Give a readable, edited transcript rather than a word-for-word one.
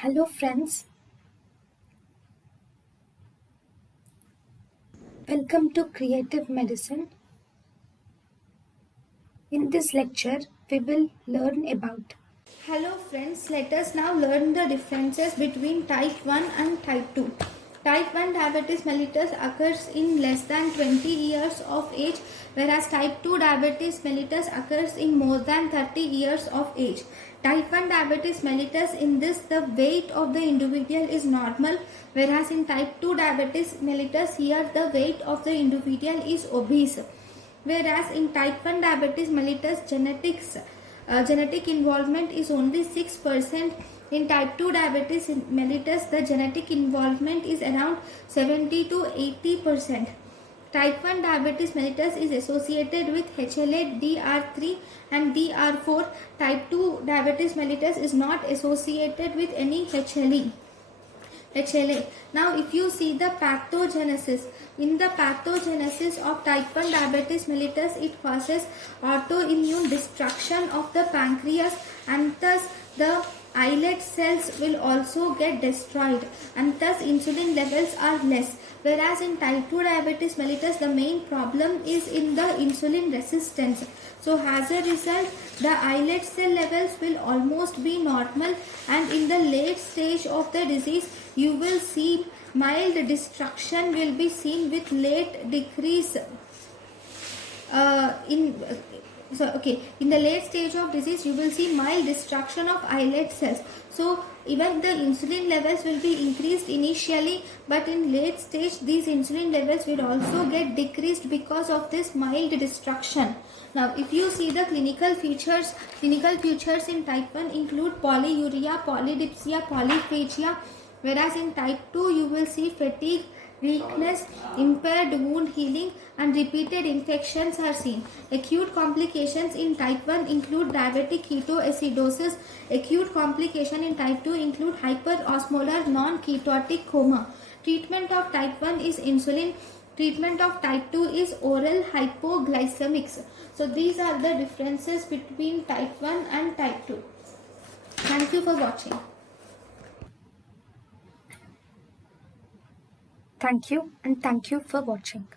Hello friends, welcome to Creative Medicine. In this lecture, we will learn about. Hello friends, let us now learn the differences between type 1 and type 2. Type 1 diabetes mellitus occurs in less than 20 years of age, whereas type 2 diabetes mellitus occurs in more than 30 years of age. Type 1 diabetes mellitus, in this the weight of the individual is normal, whereas in type 2 diabetes mellitus here the weight of the individual is obese. Whereas in type 1 diabetes mellitus genetic involvement is only 6%. In type 2 diabetes mellitus the genetic involvement is around 70 to 80%. Type 1 diabetes mellitus is associated with HLA, DR3 and DR4. Type 2 diabetes mellitus is not associated with any HLA. Now if you see the pathogenesis, in the pathogenesis of type 1 diabetes mellitus, it causes autoimmune destruction of the pancreas, and thus the islet cells will also get destroyed, and thus insulin levels are less. Whereas in type 2 diabetes mellitus the main problem is in the insulin resistance. So as a result the islet cell levels will almost be normal, and in the late stage of the disease you will see mild destruction will be seen with late decrease in the late stage of disease you will see mild destruction of islet cells. So even the insulin levels will be increased initially, but in late stage these insulin levels will also get decreased because of this mild destruction. Now if you see the clinical features in type 1 include polyuria, polydipsia, polyphagia, whereas in type 2 you will see fatigue, weakness, impaired wound healing, and repeated infections are seen. Acute complications in type 1 include diabetic ketoacidosis. Acute complication in type 2 include hyperosmolar non-ketotic coma. Treatment of type 1 is insulin. Treatment of type 2 is oral hypoglycemics. So these are the differences between type 1 and type 2. Thank you for watching. Thank you and thank you for watching.